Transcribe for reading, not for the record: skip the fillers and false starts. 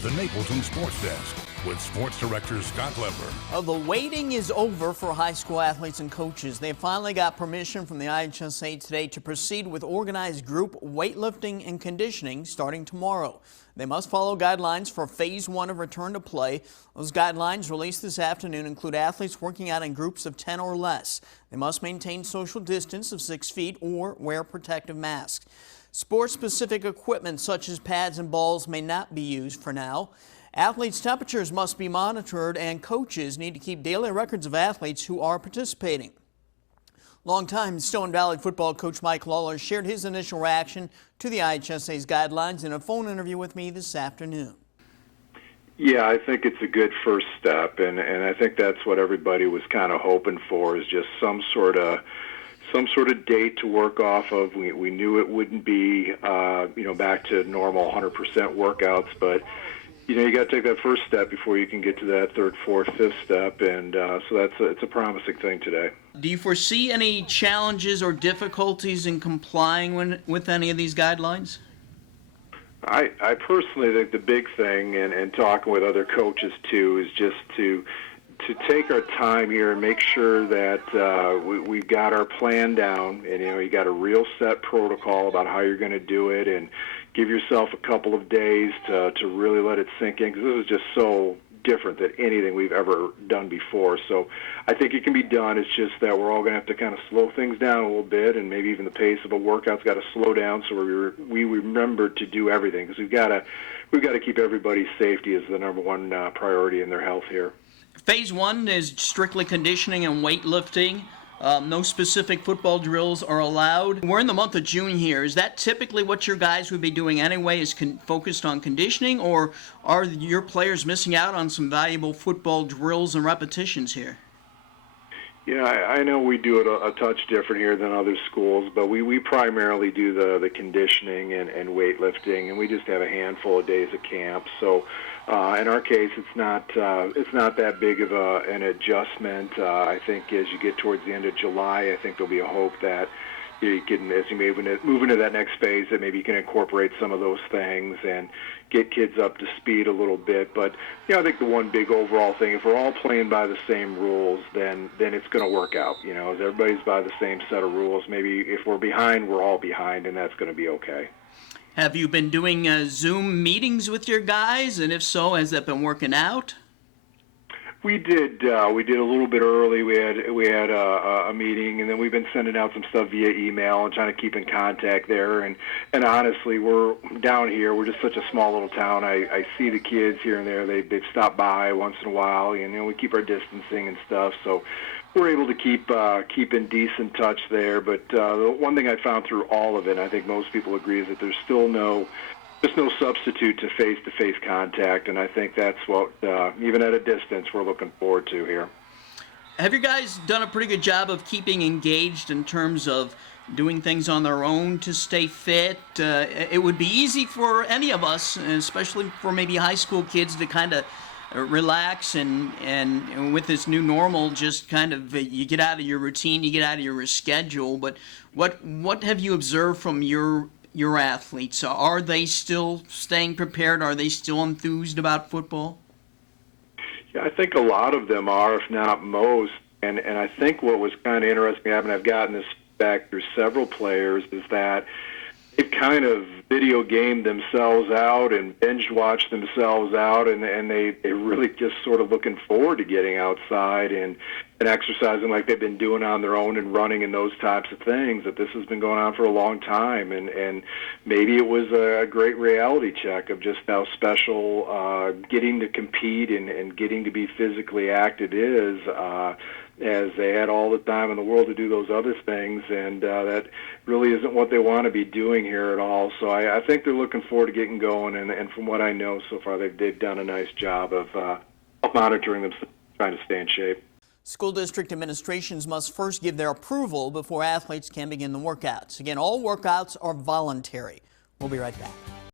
The Napleton Sports Desk with Sports Director Scott Lepper. The waiting is over for high school athletes and coaches. They finally got permission from the IHSA today to proceed with organized group weightlifting and conditioning starting tomorrow. They must follow guidelines for Phase 1 of return to play. Those guidelines released this afternoon include athletes working out in groups of 10 or less. They must maintain social distance of 6 feet or wear protective masks. Sport-specific equipment such as pads and balls may not be used for now. Athletes' temperatures must be monitored, and coaches need to keep daily records of athletes who are participating. Longtime Stillman Valley football coach Mike Lalor shared his initial reaction to the IHSA's guidelines in a phone interview with me this afternoon. Yeah, I think it's a good first step, and I think that's what everybody was kind of hoping for, is just some sort of date to work off of. We knew it wouldn't be, back to normal 100% workouts, but you got to take that first step before you can get to that third, fourth, fifth step, and so it's a promising thing today. Do you foresee any challenges or difficulties in complying with any of these guidelines? I personally think the big thing, and talking with other coaches too, is just to take our time here and make sure that we've got our plan down, and you got a real set protocol about how you're going to do it, and give yourself a couple of days to really let it sink in, because this is just so different than anything we've ever done before. So I think it can be done. It's just that we're all going to have to kind of slow things down a little bit, and maybe even the pace of a workout's got to slow down so we remember to do everything, because we've got to keep everybody's safety as the number one priority in their health here. Phase 1 is strictly conditioning and weightlifting. No specific football drills are allowed. We're in the month of June here. Is that typically what your guys would be doing anyway, is focused on conditioning, or are your players missing out on some valuable football drills and repetitions here? Yeah, I know we do it a touch different here than other schools, but we primarily do the conditioning and weightlifting, and we just have a handful of days of camp. So in our case, it's not that big of an adjustment. I think as you get towards the end of July, I think there'll be a hope that you can, as you move into that next phase, that maybe you can incorporate some of those things and get kids up to speed a little bit. But I think the one big overall thing, if we're all playing by the same rules, then it's going to work out. As everybody's by the same set of rules, maybe if we're behind, we're all behind, and that's going to be okay. Have you been doing Zoom meetings with your guys, and if so, has that been working out? We did a little bit early. We had a meeting, and then we've been sending out some stuff via email and trying to keep in contact there. And honestly, we're down here. We're just such a small little town. I see the kids here and there. They've stopped by once in a while, and we keep our distancing and stuff. So we're able to keep in decent touch there. But the one thing I found through all of it, and I think most people agree, is that there's still no substitute to face-to-face contact, and I think that's what, even at a distance, we're looking forward to here. Have you guys done a pretty good job of keeping engaged in terms of doing things on their own to stay fit? It would be easy for any of us, especially for maybe high school kids, to kind of relax and with this new normal, just kind of you get out of your routine, you get out of your schedule. But what have you observed from your athletes? Are they still staying prepared? Are they still enthused about football? Yeah, I think a lot of them are, if not most. And I think what was kind of interesting, I've gotten this back through several players, is that they've kind of video gamed themselves out and binge watched themselves out, and they really just sort of looking forward to getting outside and exercising like they've been doing on their own, and running and those types of things. That this has been going on for a long time, and maybe it was a great reality check of just how special getting to compete and getting to be physically active is, as they had all the time in the world to do those other things, and that really isn't what they want to be doing here at all. So I think they're looking forward to getting going, and from what I know so far, they've done a nice job of monitoring themselves, trying to stay in shape. School district administrations must first give their approval before athletes can begin the workouts. Again, all workouts are voluntary. We'll be right back.